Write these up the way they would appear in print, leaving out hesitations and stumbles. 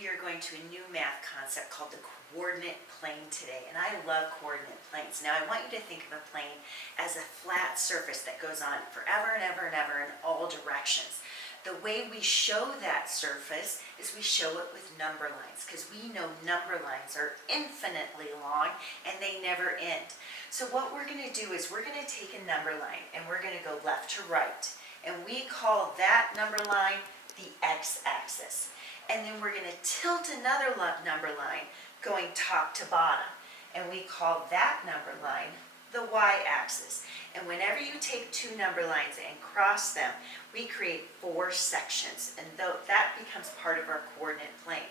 we are going to a new math concept called the coordinate plane today. And I love coordinate planes. Now I want you to think of a plane as a flat surface that goes on forever and ever and ever in all directions. The way we show that surface is we show it with number lines, because we know number lines are infinitely long and they never end. So what we're going to do is we're going to take a number line and we're going to go left to right. And we call that number line the x-axis. And then we're going to tilt another number line going top to bottom. And we call that number line the y-axis. And whenever you take two number lines and cross them, we create four sections. And that becomes part of our coordinate plane.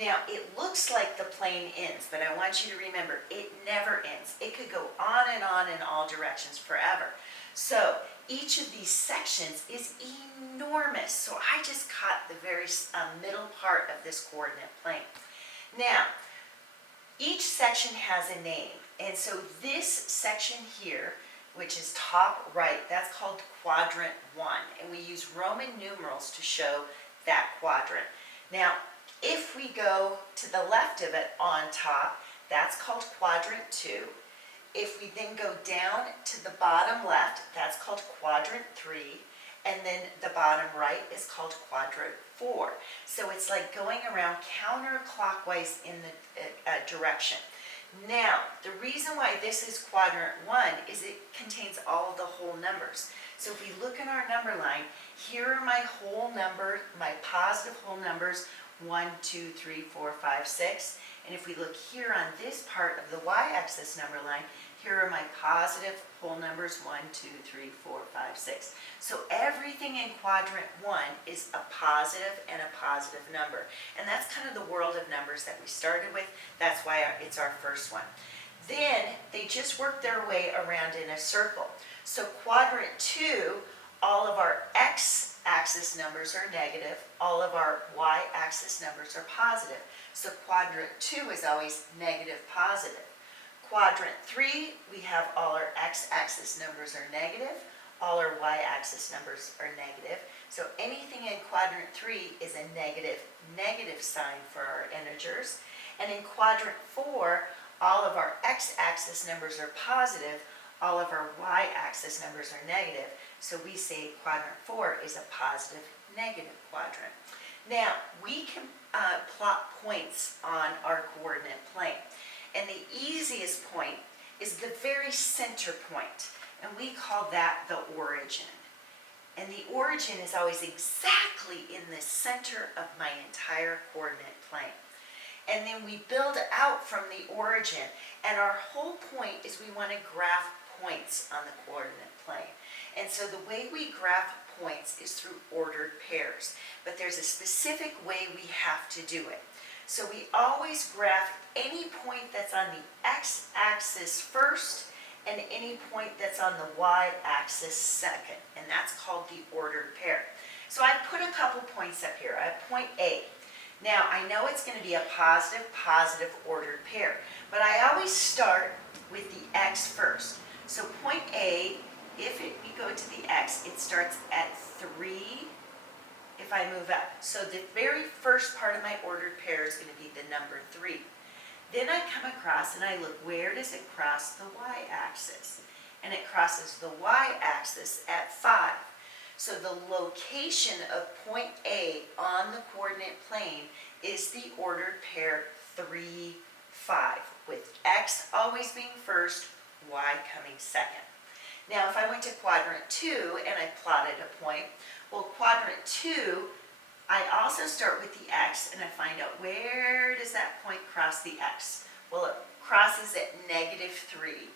Now, it looks like the plane ends, but I want you to remember, it never ends. It could go on in all directions forever. So each of these sections is enormous. So I just caught the very middle part of this coordinate plane. Now, each section has a name. And so this section here, which is top right, that's called quadrant 1. And we use Roman numerals to show that quadrant. Now, if we go to the left of it on top, that's called quadrant 2. If we then go down to the bottom left, that's called quadrant 3. And then the bottom right is called quadrant 4. So it's like going around counterclockwise in the direction. Now, the reason why this is quadrant 1 is it contains all the whole numbers. So if we look at our number line, here are my whole number, my positive whole numbers, 1, 2, 3, 4, 5, 6. And if we look here on this part of the y-axis number line, here are my positive whole numbers, 1, 2, 3, 4, 5, 6. So everything in quadrant 1 is a positive and a positive number. And that's kind of the world of numbers that we started with. That's why it's our first one. Then they just work their way around in a circle. So quadrant 2, all of our x-axis numbers are negative. All of our y-axis numbers are positive. So quadrant 2 is always negative, positive. Quadrant 3, we have all our x-axis numbers are negative. All our y-axis numbers are negative. So anything in quadrant 3 is a negative sign for our integers. And in quadrant 4, all of our x-axis numbers are positive. All of our y-axis numbers are negative. So we say quadrant 4 is a positive, negative quadrant. Now, we can plot points on our coordinate plane. And the easiest point is the very center point. And we call that the origin. And the origin is always exactly in the center of my entire coordinate plane. And then we build out from the origin. And our whole point is we want to graph points on the coordinate plane. And so the way we graph points is through ordered pairs. But there's a specific way we have to do it. So we always graph any point that's on the x-axis first and any point that's on the y-axis second. And that's called the ordered pair. So I put a couple points up here. I have point A. Now I know it's going to be a positive ordered pair. But I always start with the x first. So point A, if we go to the x, it starts at 3 if I move up. So the very first part of my ordered pair is going to be the number 3. Then I come across and I look, where does it cross the y-axis? And it crosses the y-axis at 5. So the location of point A on the coordinate plane is the ordered pair 3, 5, with x always being first, y coming second. Now if I went to quadrant 2 and I plotted a point, well, quadrant 2, I also start with the x and I find out where does that point cross the x. Well, it crosses at -3.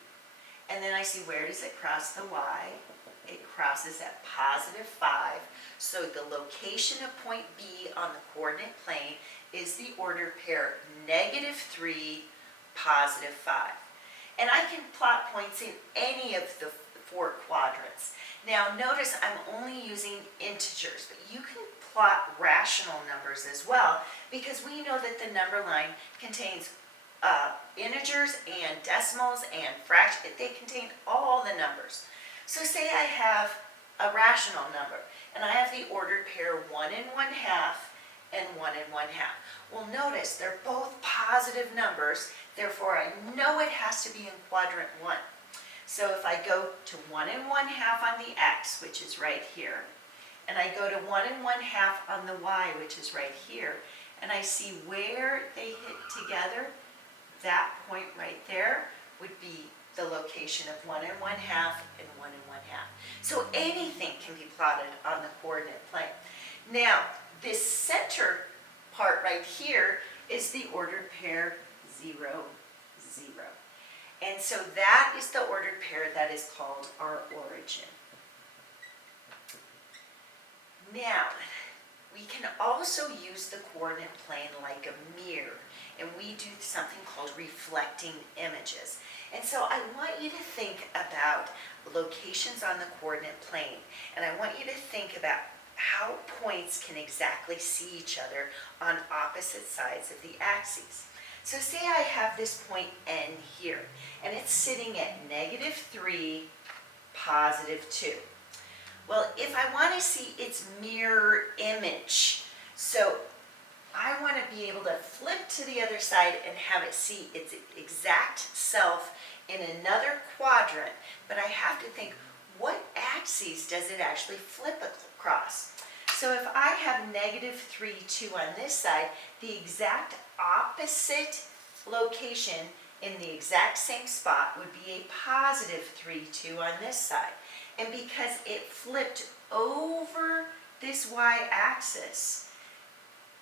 And then I see where does it cross the y. It crosses at +5. So the location of point B on the coordinate plane is the ordered pair -3, +5. And I can plot points in any of the 4 quadrants. Now notice I'm only using integers, but you can plot rational numbers as well, because we know that the number line contains integers and decimals and fractions. They contain all the numbers. So say I have a rational number and I have the ordered pair 1 1/2 and 1 1/2. Well, notice they're both positive numbers, therefore I know it has to be in quadrant 1. So if I go to 1 1/2 on the x, which is right here, and I go to 1 1/2 on the y, which is right here, and I see where they hit together, that point right there would be the location of 1 1/2 and 1 1/2. So anything can be plotted on the coordinate plane. Now, this center part right here is the ordered pair 0, 0. And so that is the ordered pair that is called our origin. Now, we can also use the coordinate plane like a mirror, and we do something called reflecting images. And so I want you to think about locations on the coordinate plane, and I want you to think about how points can exactly see each other on opposite sides of the axes. So say I have this point N here, and it's sitting at -3, +2. Well, if I want to see its mirror image, so I want to be able to flip to the other side and have it see its exact self in another quadrant, but I have to think, what axes does it actually flip across? So if I have -3, 2 on this side, the exact opposite location in the exact same spot would be a +3, 2 on this side. And because it flipped over this y-axis,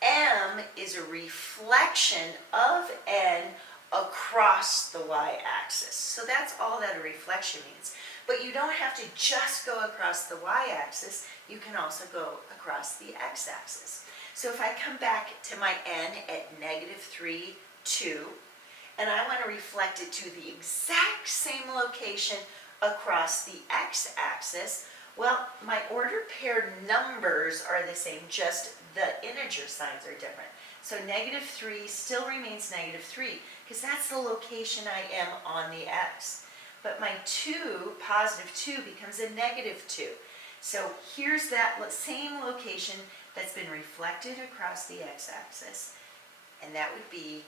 M is a reflection of N across the y-axis. So that's all that a reflection means. But you don't have to just go across the y-axis, you can also go across the x-axis. So if I come back to my N at -3, 2, and I want to reflect it to the exact same location across the x-axis, well, my ordered pair numbers are the same, just the integer signs are different. So -3 still remains -3, because that's the location I am on the x. But my 2, +2, becomes a -2. So here's that same location that's been reflected across the x-axis, and that would be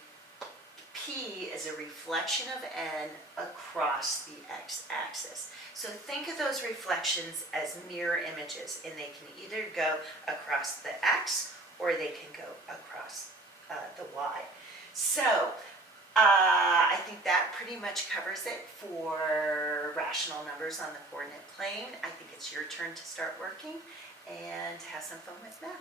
P is a reflection of N across the x-axis. So think of those reflections as mirror images, and they can either go across the x or they can go across the y. So I think that pretty much covers it for rational numbers on the coordinate plane. I think it's your turn to start working and have some fun with math.